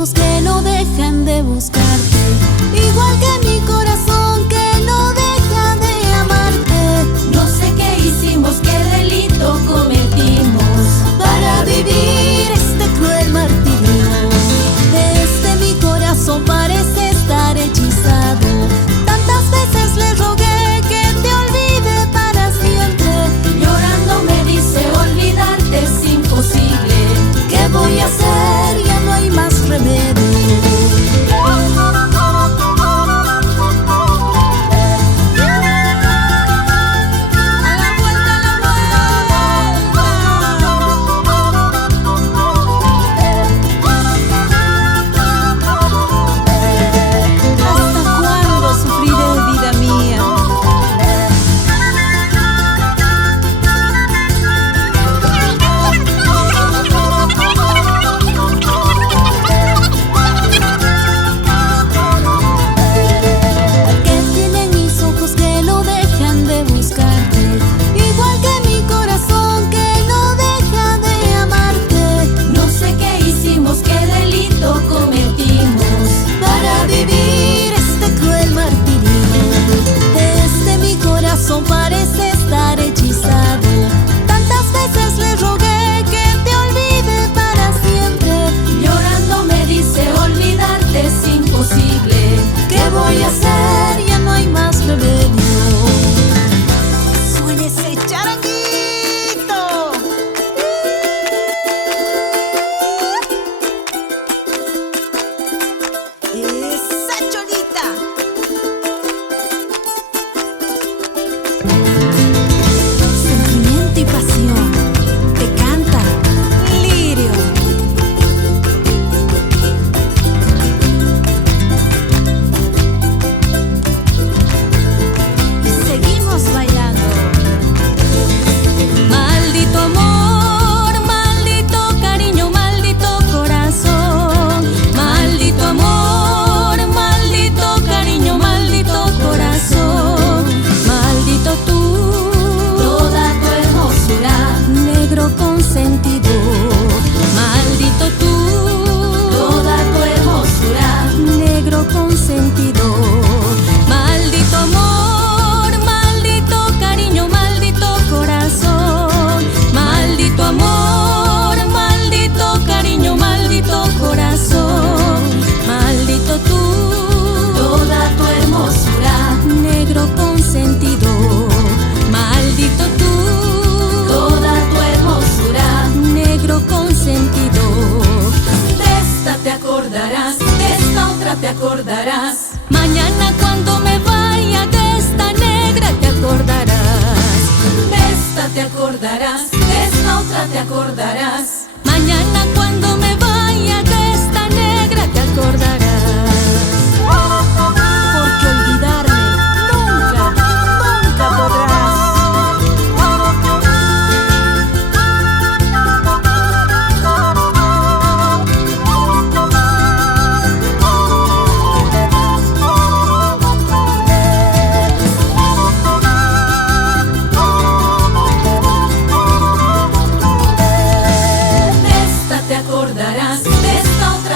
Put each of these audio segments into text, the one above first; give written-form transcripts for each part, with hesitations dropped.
ojos que no dejan de buscarte, igual que mi corazón que no deja de amarte. No sé qué hicimos, qué delito cometimos para vivir este cruel martirio. Desde mi corazón parece estar hechizado. Tantas veces le rogué que te olvide para siempre. Llorando me dice olvidarte es imposible. ¿Qué voy a hacer? Ya no hay más remedio. Parece estar hechizado. Tantas veces le rogué que te olvide para siempre. Llorando me dice olvidarte es imposible. ¿Qué voy a hacer? Ya no hay más remedio. ¡Suena ese charanguito! ¡Esa cholita! Sentimiento y pasión te canta Lirio. Y seguimos bailando. Maldito amor, maldito cariño, maldito corazón. Maldito amor, maldito cariño, maldito corazón. Maldito tú, negro consentido. Maldito tú, toda tu hermosura, negro consentido. Maldito amor, maldito cariño, maldito corazón. Maldito amor, maldito cariño, maldito corazón. Maldito tú, toda tu hermosura, negro consentido. Maldito tú, negro consentido. de esta te acordarás, de esta otra te acordarás. Mañana cuando me vaya de esta negra te acordarás. De esta te acordarás, de esta otra te acordarás. Mañana cuando me vaya de esta negra te acordarás. Porque olvidarme nunca, nunca podrás.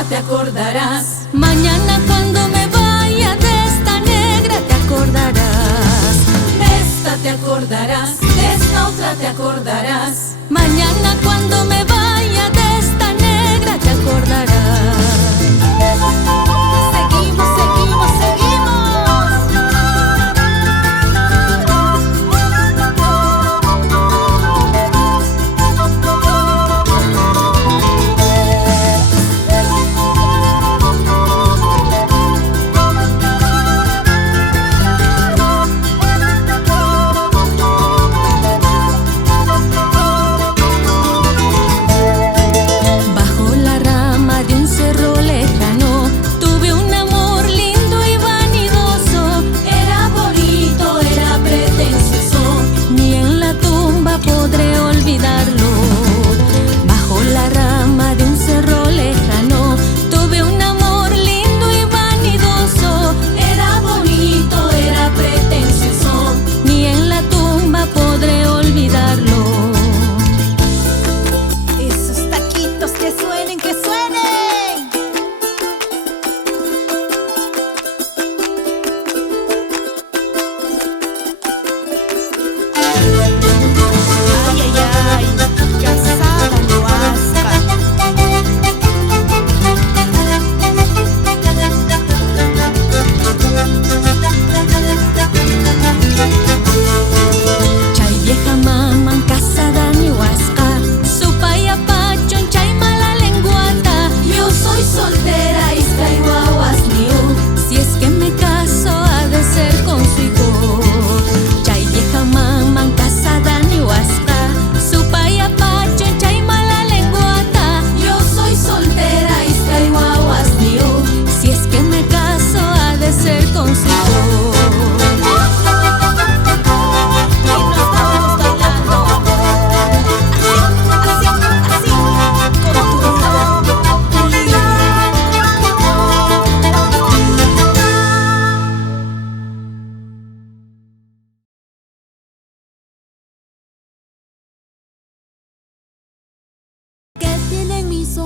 Te acordarás. Mañana cuando me vaya de esta negra te acordarás. De esta te acordarás, de esta otra te acordarás. Mañana cuando me vaya de esta negra te acordarás. Seguimos, seguimos, seguimos.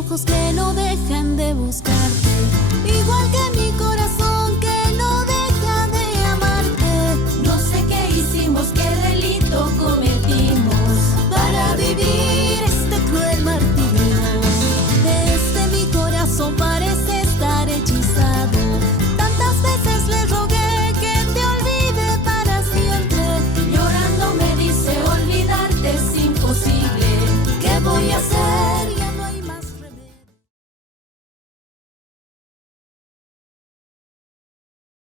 ojos que no dejan de buscarte, igual que mi